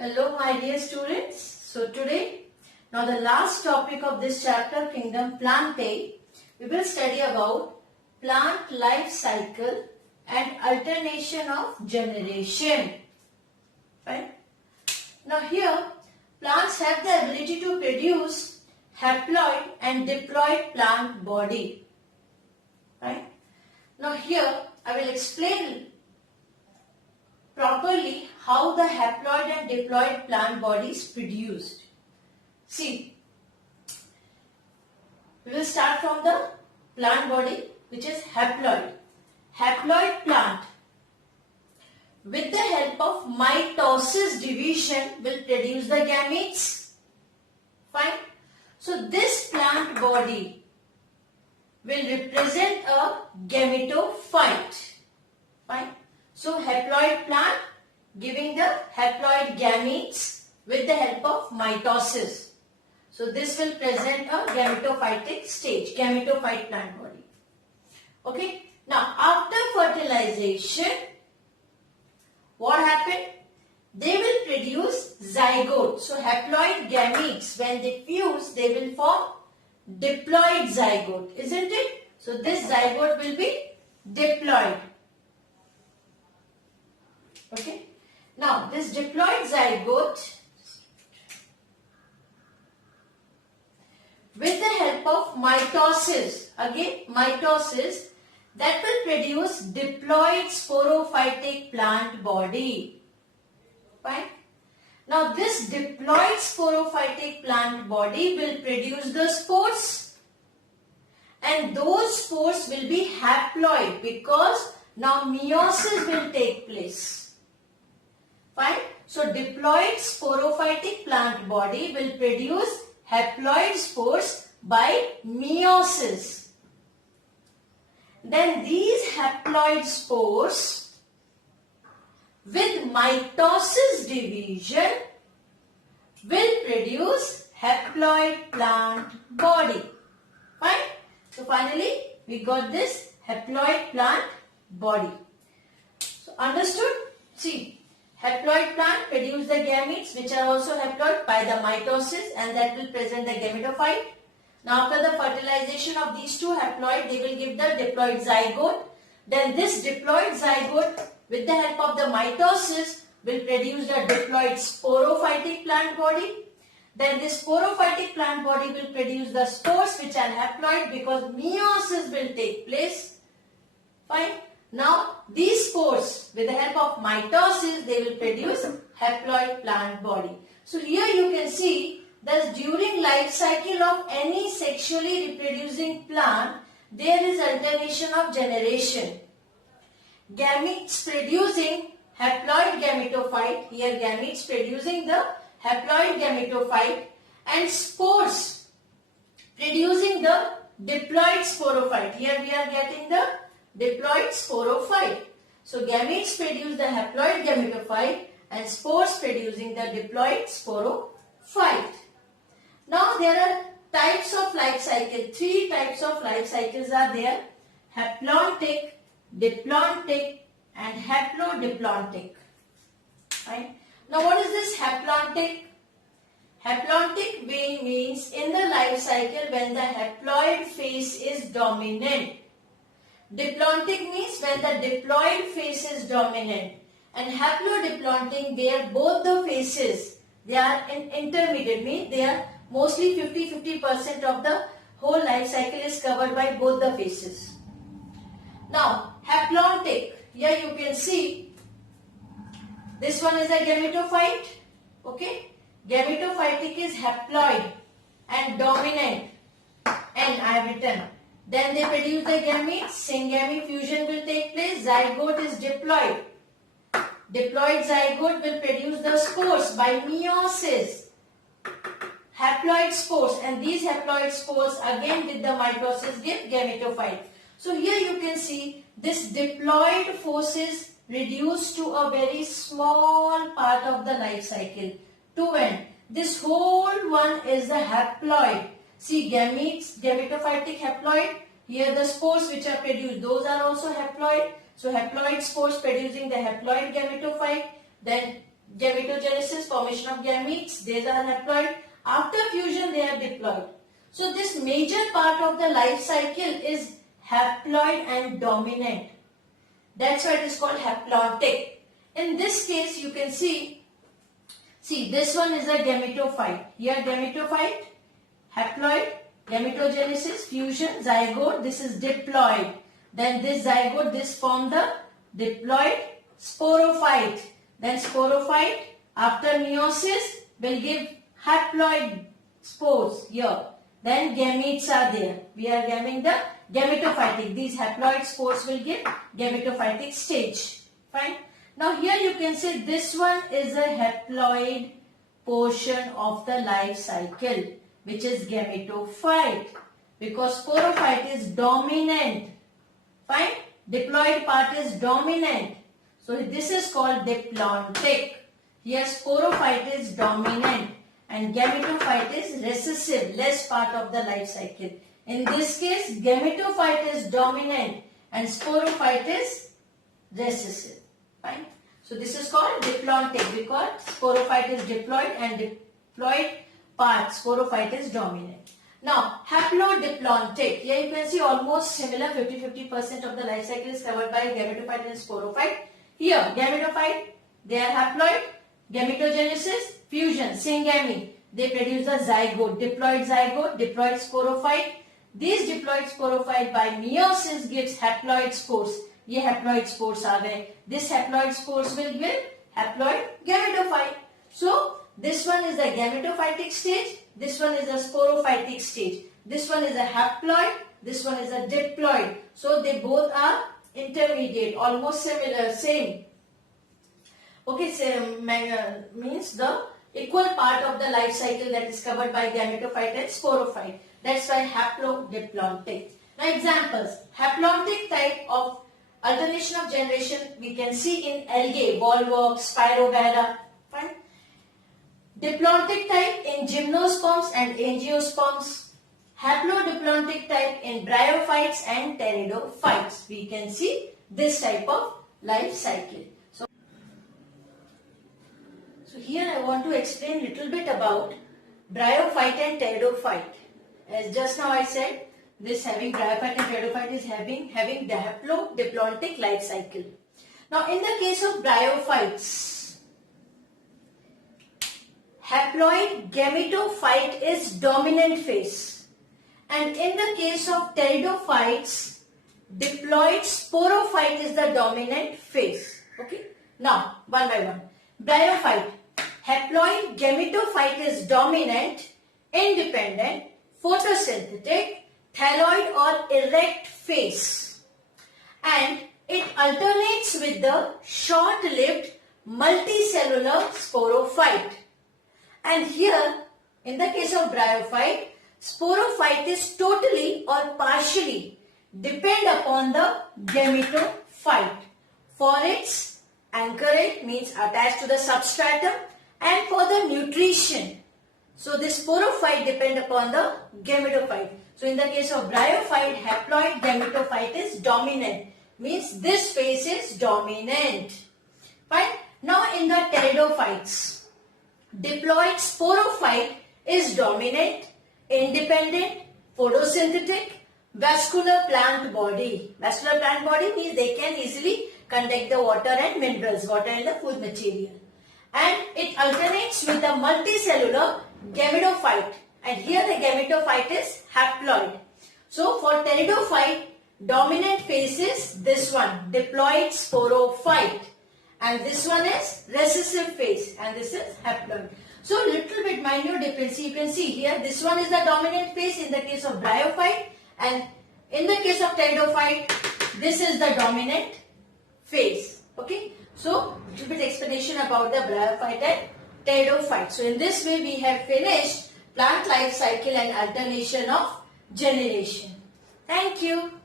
Hello my dear students. So today, now the last topic of this chapter, Kingdom Plantae, we will study about plant life cycle and alternation of generation. Right? Now here, plants have the ability to produce haploid and diploid plant body. Right? Now here, I will explain properly how the haploid and diploid plant body is produced. See, we will start from the plant body, which is haploid. Haploid plant, with the help of mitosis division, will produce the gametes. Fine. So this plant body will represent a gametophyte. Fine. So haploid plant giving the haploid gametes with the help of mitosis. So this will present a gametophytic stage, gametophyte plant body. Okay. Now after fertilization, what happened? They will produce zygote. So haploid gametes, when they fuse, they will form diploid zygote, isn't it? So this zygote will be diploid. Okay. Now this diploid zygote, with the help of mitosis, again mitosis, that will produce diploid sporophytic plant body. Fine. Now this diploid sporophytic plant body will produce the spores, and those spores will be haploid because now meiosis will take place. Fine. So diploid sporophytic plant body will produce haploid spores by meiosis. Then these haploid spores with mitosis division will produce haploid plant body. Fine. So finally we got this haploid plant body. So understood? See. Haploid plant produce the gametes which are also haploid by the mitosis, and that will present the gametophyte. Now after the fertilization of these two haploid, they will give the diploid zygote. Then this diploid zygote with the help of the mitosis will produce the diploid sporophytic plant body. Then this sporophytic plant body will produce the spores which are haploid because meiosis will take place. Fine. Now these spores, with the help of mitosis, they will produce haploid plant body. So here you can see that during life cycle of any sexually reproducing plant, there is alternation of generation. Gametes producing haploid gametophyte, here gametes producing the haploid gametophyte, and spores producing the diploid sporophyte. Here we are getting the diploid sporophyte. So gametes produce the haploid gametophyte and spores producing the diploid sporophyte. Now there are types of life cycle. Three types of life cycles are there: haplontic, diplontic and haplodiplontic. Right? Now what is this haplontic? Haplontic means in the life cycle when the haploid phase is dominant. Diplontic means when the diploid phase is dominant, and haplodiplontic where both the phases, they are in intermediate, means they are mostly 50% of the whole life cycle is covered by both the phases. Now haplontic, here you can see this one is a gametophyte. Okay, gametophytic is haploid and dominant, and I have written. Then they produce the gametes, syngamy fusion will take place, zygote is diploid. Diploid zygote will produce the spores by meiosis. Haploid spores, and these haploid spores again with the mitosis give gametophyte. So here you can see this diploid force is reduced to a very small part of the life cycle. To end, this whole one is the haploid. See gametes, gametophytic haploid. Here the spores which are produced, those are also haploid. So haploid spores producing the haploid gametophyte. Then Gametogenesis, formation of gametes, these are haploid. After fusion, they are diploid. So this major part of the life cycle is haploid and dominant. That's why it is called haplotic. In this case, you can see this one is a gametophyte. Here gametophyte, haploid, gametogenesis, fusion, zygote, this is diploid. Then this zygote, this form the diploid sporophyte. Then sporophyte after meiosis will give haploid spores here. Then gametes are there. We are having the gametophytic. These haploid spores will give gametophytic stage. Fine. Now here you can say this one is a haploid portion of the life cycle, which is gametophyte, because sporophyte is dominant. Fine. Diploid part is dominant. So this is called diplotic. Here sporophyte is dominant and gametophyte is recessive, less part of the life cycle. In this case, gametophyte is dominant and sporophyte is recessive. Fine. So this is called diplotic because sporophyte is diploid and diploid part, sporophyte is dominant. Now, haplodiplotic. Here you can see almost similar, 50-50% of the life cycle is covered by gametophyte and sporophyte. Here, gametophyte, they are haploid, gametogenesis, fusion, syngamy. They produce a zygote, diploid sporophyte. These diploid sporophyte by meiosis gives haploid spores. ये haploid spores आ गए. This haploid spores will give haploid gametophyte. So, this one is a gametophytic stage. This one is a sporophytic stage. This one is a haploid. This one is a diploid. So, they both are intermediate, almost similar, same. Okay, same means the equal part of the life cycle that is covered by gametophyte and sporophyte. That's why haplodiplotic. Now, examples. Haplontic type of alternation of generation we can see in algae, volvox, Spirogyra. Fine. Diplontic type in gymnosperms and angiosperms. Haplodiplotic type in bryophytes and pteridophytes. We can see this type of life cycle. So here I want to explain little bit about bryophyte and pteridophyte. As just now I said, this having bryophyte and pteridophyte is having the haplodiplotic life cycle. Now in the case of bryophytes, haploid gametophyte is dominant phase, and in the case of pteridophytes, diploid sporophyte is the dominant phase. Okay. Now one by one. Bryophyte, haploid gametophyte is dominant, independent, photosynthetic, thalloid or erect phase, and it alternates with the short-lived multicellular sporophyte. And here, in the case of bryophyte, sporophyte is totally or partially depend upon the gametophyte for its anchorage, means attached to the substratum, and for the nutrition. So this sporophyte depend upon the gametophyte. So in the case of bryophyte, haploid gametophyte is dominant, means this phase is dominant. Fine. Now in the pteridophytes, diploid sporophyte is dominant, independent, photosynthetic, vascular plant body. Vascular plant body means they can easily conduct the water and minerals, water and the food material. And it alternates with the multicellular gametophyte. And here the gametophyte is haploid. So for pteridophyte, dominant phase is this one, diploid sporophyte. And this one is recessive phase, and this is haploid. So little bit minute difference. You can see here, this one is the dominant phase in the case of bryophyte, and in the case of pteridophyte, this is the dominant phase. Okay. So little bit explanation about the bryophyte and pteridophyte. So in this way we have finished plant life cycle and alternation of generation. Thank you.